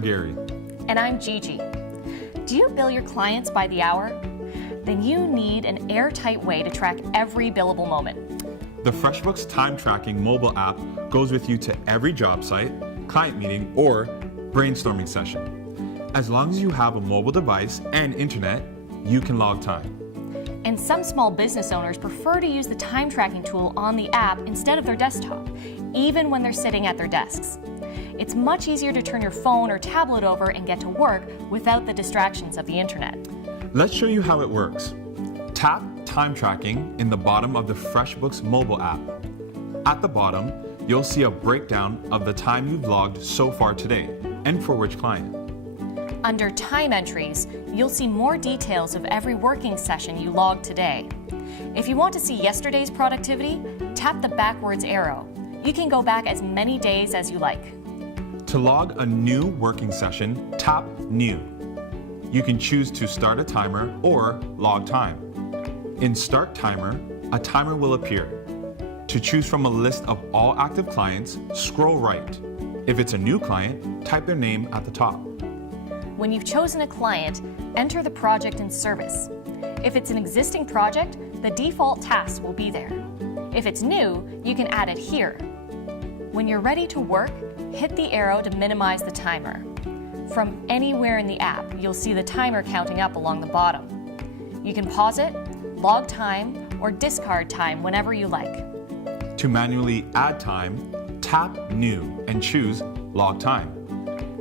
I'm Gary. And I'm Gigi. Do you bill your clients by the hour? Then you need an airtight way to track every billable moment. The FreshBooks time tracking mobile app goes with you to every job site, client meeting, or brainstorming session. As long as you have a mobile device and internet, you can log time. And some small business owners prefer to use the time tracking tool on the app instead of their desktop, even when they're sitting at their desks. It's much easier to turn your phone or tablet over and get to work without the distractions of the internet. Let's show you how it works. Tap Time Tracking in the bottom of the FreshBooks mobile app. At the bottom, you'll see a breakdown of the time you've logged so far today and for which client. Under Time Entries, you'll see more details of every working session you logged today. If you want to see yesterday's productivity, tap the backwards arrow. You can go back as many days as you like. To log a new working session, tap New. You can choose to start a timer or log time. In Start Timer, a timer will appear. To choose from a list of all active clients, scroll right. If it's a new client, type their name at the top. When you've chosen a client, enter the project and service. If it's an existing project, the default tasks will be there. If it's new, you can add it here. When you're ready to work, hit the arrow to minimize the timer. From anywhere in the app, you'll see the timer counting up along the bottom. You can pause it, log time, or discard time whenever you like. To manually add time, tap New and choose Log Time.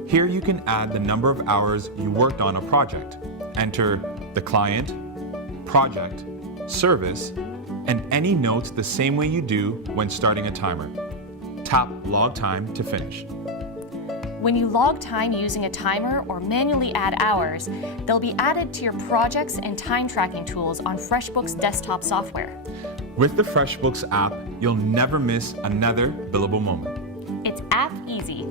Here you can add the number of hours you worked on a project. Enter the client, project, service, and any notes the same way you do when starting a timer. Tap Log Time to finish. When you log time using a timer or manually add hours, they'll be added to your projects and time tracking tools on FreshBooks desktop software. With the FreshBooks app, you'll never miss another billable moment. It's app easy.